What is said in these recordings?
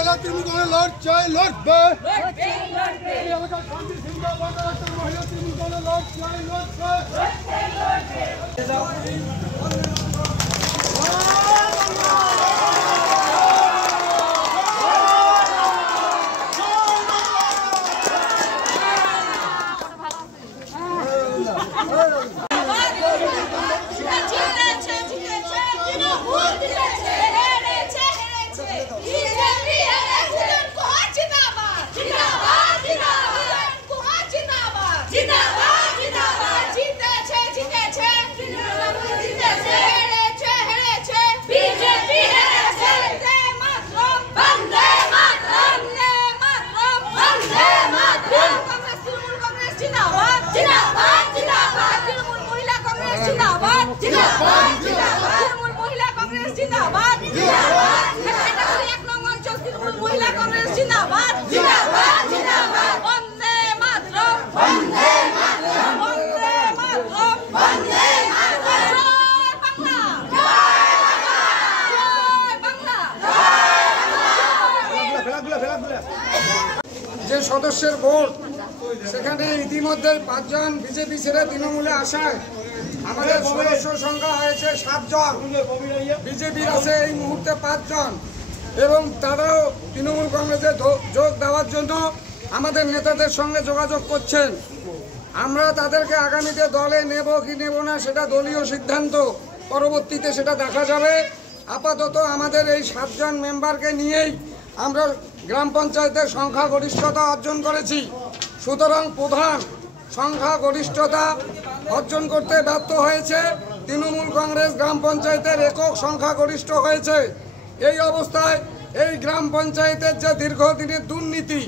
মহিলা তৃণমূল লড় চাই লড়বে এলাকার শান্তি শৃঙ্খলা বজায় রাখতে মহিলা তৃণমূল লড় চাই লড়বে যে সদস্যের ভোট সেখানে ইতিমধ্যে 5 জন বিজেপি ছেড়ে তৃণমূলে আসায় আমাদের সদস্য সংখ্যা হয়েছে 7 জন। বিজেপির আছে এই মুহূর্তে 5 জন এবং তারাও তৃণমূল কংগ্রেসে যোগ দেওয়ার জন্য আমাদের নেতাদের সঙ্গে যোগাযোগ করছেন। আমরা তাদেরকে আগামীতে দলে নেব কি নেব না সেটা দলীয় সিদ্ধান্ত, পরবর্তীতে সেটা দেখা যাবে। আপাতত আমাদের এই 7 জন মেম্বারকে নিয়েই আমরা গ্রাম পঞ্চায়েতের সংখ্যাগরিষ্ঠতা অর্জন করেছি। সুতরাং প্রধান সংখ্যাগরিষ্ঠতা অর্জন করতে ব্যর্থ হয়েছে, তৃণমূল কংগ্রেস গ্রাম পঞ্চায়েতের একক সংখ্যাগরিষ্ঠ হয়েছে। এই অবস্থায় এই গ্রাম পঞ্চায়েতের যে দীর্ঘদিনের দুর্নীতি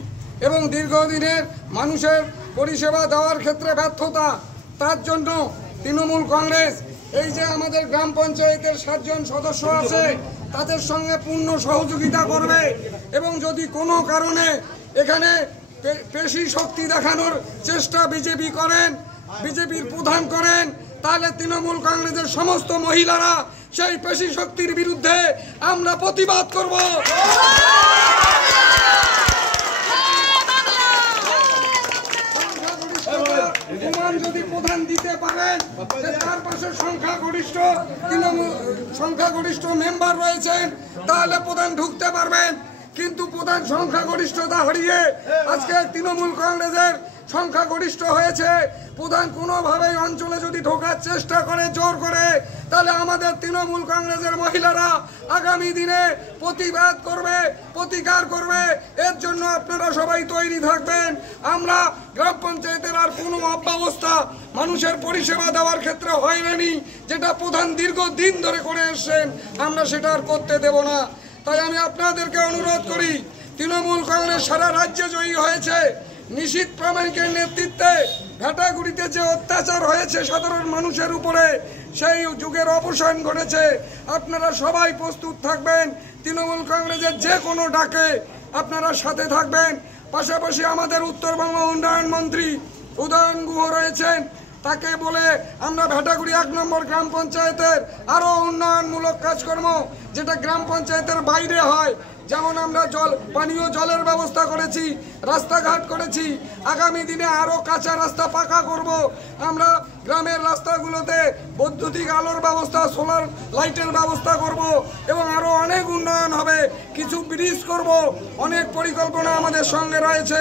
এবং দীর্ঘদিনের মানুষের পরিষেবা দেওয়ার ক্ষেত্রে ব্যর্থতা, তার জন্য তৃণমূল কংগ্রেস এই যে আমাদের গ্রাম পঞ্চায়েতের 7 জন সদস্য আছে তাদের সঙ্গে পূর্ণ সহযোগিতা করবে এবং যদি কোনো কারণে এখানে পেশি শক্তি দেখানোর চেষ্টা বিজেপি করেন, বিজেপির প্রধান করেন, তাহলে তৃণমূল কংগ্রেসের সমস্ত মহিলারা সেই পেশি শক্তির বিরুদ্ধে আমরা প্রতিবাদ করব। যদি প্রধান দিতে পারেন যে তার পাশে সংখ্যাগরিষ্ঠ মেম্বার রয়েছেন তাহলে প্রধান ঢুকতে পারবেন, কিন্তু প্রধান সংখ্যাগরিষ্ঠতা হারিয়ে আজকে তৃণমূল কংগ্রেসের সংখ্যাগরিষ্ঠ হয়েছে। প্রধান কোনোভাবেই অঞ্চলে যদি ঢোকার চেষ্টা করে জোর করে, তাহলে আমাদের তৃণমূল কংগ্রেসের মহিলারা আগামী দিনে প্রতিবাদ করবে, প্রতিকার করবে। এর জন্য আপনারা সবাই তৈরি থাকবেন। আমরা গ্রাম পঞ্চায়েতের আর কোনো অব্যবস্থা মানুষের পরিষেবা দেওয়ার ক্ষেত্রে হয়রানি যেটা প্রধান দীর্ঘদিন ধরে করে এসছেন, আমরা সেটা আর করতে দেব না। তাই আমি আপনাদেরকে অনুরোধ করি, তৃণমূল কংগ্রেস সারা রাজ্যে জয়ী হয়েছে। নিশীথ প্রামাণিকের নেতৃত্বে ভেটাগুড়িতে যে অত্যাচার হয়েছে সাধারণ মানুষের উপরে, সেই যুগের অবসান ঘটেছে। আপনারা সবাই প্রস্তুত থাকবেন, তৃণমূল কংগ্রেসের যে কোনো ডাকে আপনারা সাথে থাকবেন। পাশাপাশি আমাদের উত্তরবঙ্গ উন্নয়ন মন্ত্রী উদয়ন গুহ রয়েছেন, তাকে বলে আমরা ভেটাগুড়ি 1 নম্বর গ্রাম পঞ্চায়েতের আরও উন্নয়নমূলক কাজকর্ম যেটা গ্রাম পঞ্চায়েতের বাইরে হয়, যেমন আমরা পানীয় জলের ব্যবস্থা করেছি, রাস্তাঘাট করেছি, আগামী দিনে আরও কাঁচা রাস্তা পাকা করব। আমরা গ্রামের রাস্তাগুলোতে বৈদ্যুতিক আলোর ব্যবস্থা, সোলার লাইটের ব্যবস্থা করব এবং আরও অনেক উন্নয়ন হবে। কিছু ব্রিজ করব, অনেক পরিকল্পনা আমাদের সঙ্গে রয়েছে।